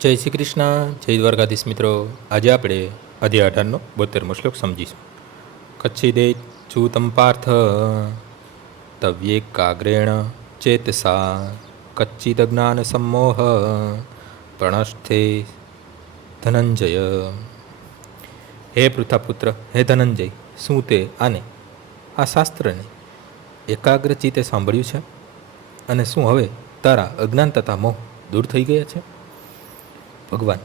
જય શ્રી કૃષ્ણ, જય દ્વારકાધીશ મિત્રો. આજે આપણે અધ્યાય 18નો 72મો શ્લોક સમજીશું. કચ્છિદે ચૂતમ પાર્થ તવ્યેકાગ્રેણ ચેતસા કચ્ચિદ જ્ઞાન સમોહ પ્રણષ્ઠે ધનંજય. હે પૃથાપુત્ર, હે ધનંજય, શું તે આ શાસ્ત્રને એકાગ્ર ચિત્તે સાંભળ્યું છે? અને શું હવે તારા અજ્ઞાન તથા મોહ દૂર થઈ ગયા છે? ભગવાન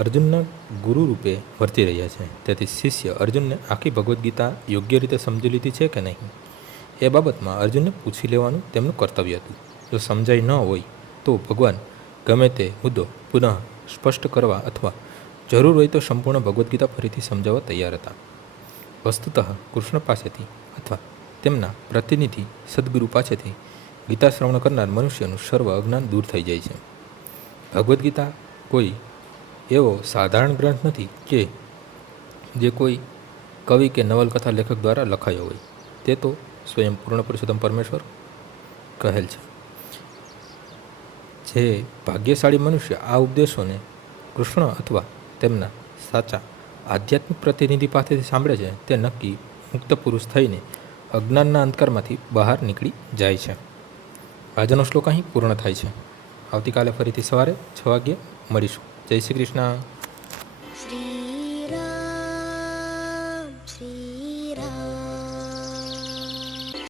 અર્જુનના ગુરુ રૂપે વર્તી રહ્યા છે, તેથી શિષ્ય અર્જુનને આખી ભગવદ્ ગીતા યોગ્ય રીતે સમજી લીધી છે કે નહીં એ બાબતમાં અર્જુનને પૂછી લેવાનું તેમનું કર્તવ્ય હતું. જો સમજાઈ ન હોય તો ભગવાન ગમે તે મુદ્દો પુનઃ સ્પષ્ટ કરવા અથવા જરૂર હોય તો સંપૂર્ણ ભગવદ્ ગીતા ફરીથી સમજાવવા તૈયાર હતા. વસ્તુતઃ કૃષ્ણ પાસેથી અથવા તેમના પ્રતિનિધિ સદગુરુ પાસેથી ગીતા શ્રવણ કરનાર મનુષ્યનું સર્વ અજ્ઞાન દૂર થઈ જાય છે. ભગવદ્ ગીતા કોઈ એવો સાધારણ ગ્રંથ નથી કે જે કોઈ કવિ કે નવલકથા લેખક દ્વારા લખાયો હોય. તે તો સ્વયં પૂર્ણ પુરુષોત્તમ પરમેશ્વર કહેલ છે. જે ભાગ્યશાળી મનુષ્ય આ ઉપદેશોને કૃષ્ણ અથવા તેમના સાચા આધ્યાત્મિક પ્રતિનિધિ પાસેથી સાંભળે છે તે નક્કી મુક્ત પુરુષ થઈને અજ્ઞાનના અંધકારમાંથી બહાર નીકળી જાય છે. આજનો શ્લોક અહીં પૂર્ણ થાય છે. આવતીકાલે ફરીથી સવારે 6 વાગ્યે મળીશું. જય શ્રી કૃષ્ણ.